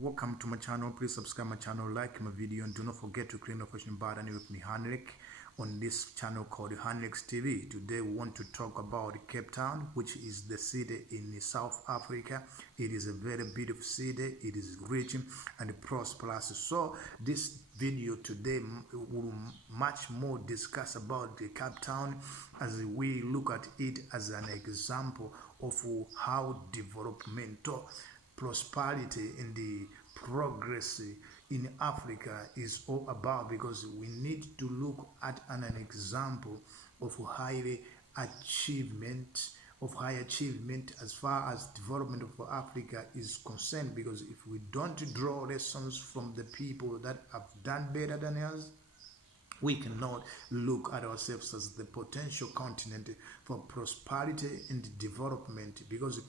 Welcome to my channel. Please subscribe my channel, like my video, and do not forget to click the notification button with me, Hanlek, on this channel called HANLECK'S TV. Today we want to talk about Cape Town, which is the city in South Africa. It is a very beautiful city. It is rich and prosperous. So this video today will much more discuss about the Cape Town as we look at it as an example of how developmental prosperity and the progress in Africa is all about, because we need to look at an example of high achievement as far as development of Africa is concerned, because if we don't draw lessons from the people that have done better than us, we cannot look at ourselves as the potential continent for prosperity and development, because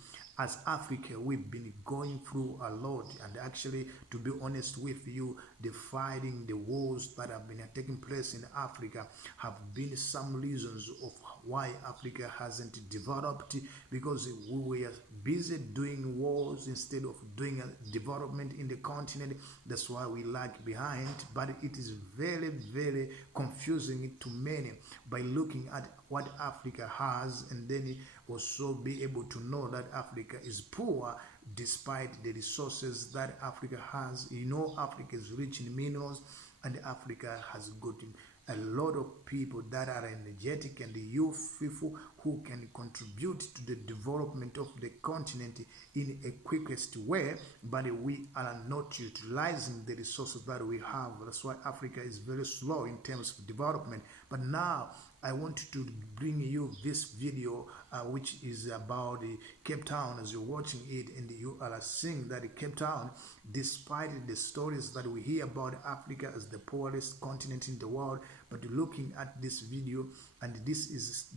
as Africa, we've been going through a lot. And actually, to be honest with you, the fighting, the wars that have been taking place in Africa have been some reasons of why Africa hasn't developed, because we were busy doing wars instead of doing development in the continent. That's why we lag behind. But it is very, very confusing to many by looking at what Africa has, and then also be able to know that Africa is poor despite the resources that Africa has. You know, Africa is rich in minerals, and Africa has gotten a lot of people that are energetic and youthful who can contribute to the development of the continent in a quickest way, but we are not utilizing the resources that we have. That's why Africa is very slow in terms of development. But now I want to bring you this video which is about the Cape Town. As you're watching it, and you are seeing that Cape Town, despite the stories that we hear about Africa as the poorest continent in the world, but looking at this video, and this is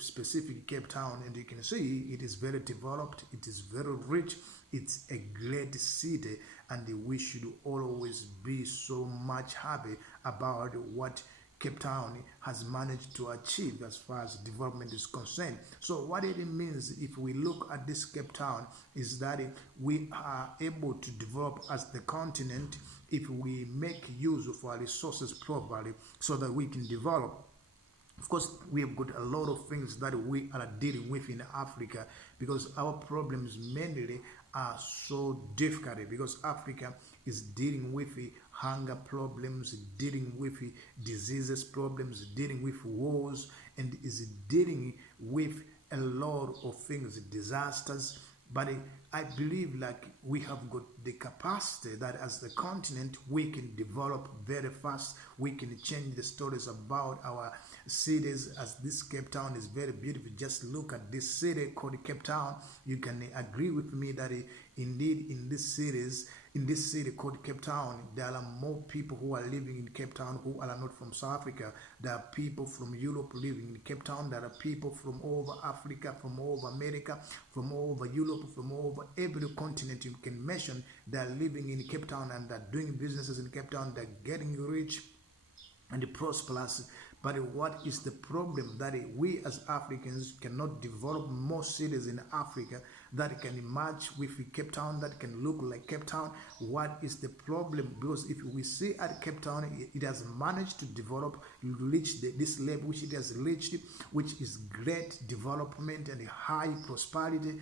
specific Cape Town, and you can see it is very developed, it is very rich, it's a great city, and we should always be so much happy about what Cape Town has managed to achieve as far as development is concerned. So what it means, if we look at this Cape Town, is that we are able to develop as the continent if we make use of our resources properly so that we can develop. Of course, we have got a lot of things that we are dealing with in Africa, because our problems mainly are so difficult, because Africa is dealing with hunger problems, dealing with diseases problems, dealing with wars, and is dealing with a lot of things, disasters. But I believe like we have got the capacity that as a continent we can develop very fast. We can change the stories about our cities, as this Cape Town is very beautiful. Just look at this city called Cape Town. You can agree with me that indeed in this city called Cape Town, there are more people who are living in Cape Town who are not from South Africa. There are people from Europe living in Cape Town. There are people from all over Africa, from all over America, from all over Europe, from all over every continent you can mention. They are living in Cape Town, and they're doing businesses in Cape Town. They're getting rich and prosperous. But what is the problem? That we as Africans cannot develop more cities in Africa that can match with Cape Town, that can look like Cape Town. What is the problem? Because if we see at Cape Town, it has managed to develop, reach this level which it has reached, which is great development and high prosperity.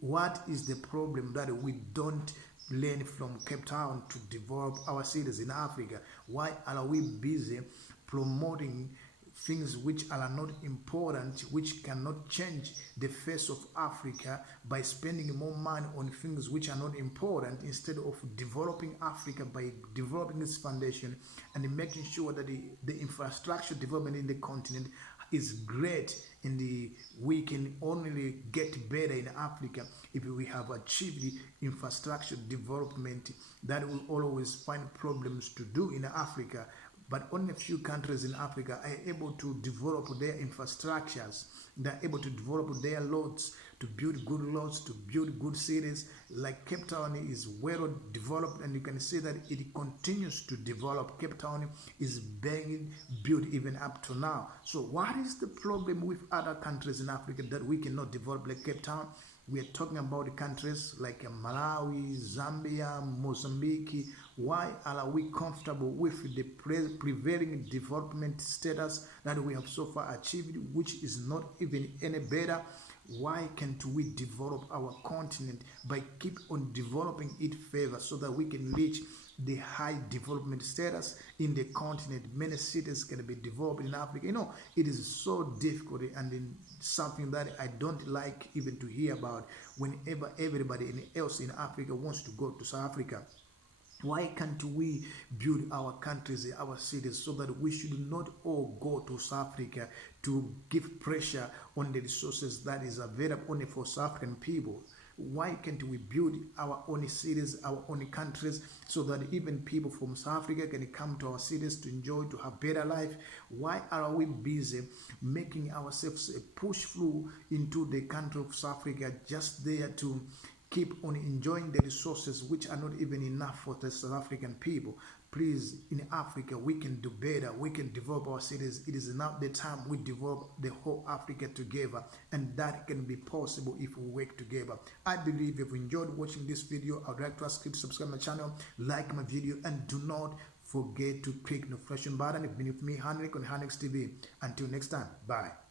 What is the problem that we don't learn from Cape Town to develop our cities in Africa? Why are we busy promoting things which are not important, which cannot change the face of Africa, by spending more money on things which are not important, instead of developing Africa by developing its foundation and making sure that the infrastructure development in the continent is great, and we can only get better in Africa if we have achieved the infrastructure development. That will always find problems to do in Africa. But only a few countries in Africa are able to develop their infrastructures. They're able to develop their roads, to build good roads, to build good cities. Like Cape Town is well developed, and you can see that it continues to develop. Cape Town is being built even up to now. So what is the problem with other countries in Africa that we cannot develop like Cape Town? We are talking about countries like Malawi, Zambia, Mozambique. Why are we comfortable with the prevailing development status that we have so far achieved, which is not even any better? Why can't we develop our continent by keep on developing it further so that we can reach the high development status in the continent? Many cities can be developed in Africa. It is so difficult and something that I don't like even to hear about whenever everybody else in Africa wants to go to South Africa. Why can't we build our countries, our cities, so that we should not all go to South Africa to give pressure on the resources that is available only for South African people? Why can't we build our own cities, our own countries, so that even people from South Africa can come to our cities to enjoy, to have better life? Why are we busy making ourselves a push through into the country of South Africa, just there to keep on enjoying the resources which are not even enough for the South African people? Please, in Africa, we can do better. We can develop our cities. It is now the time we develop the whole Africa together, and that can be possible if we work together. I believe if you enjoyed watching this video, I would like to ask you to subscribe my channel, like my video, and do not forget to click the notification button. It's been with me, HANLECK, on HANLECK'S TV. Until next time, bye.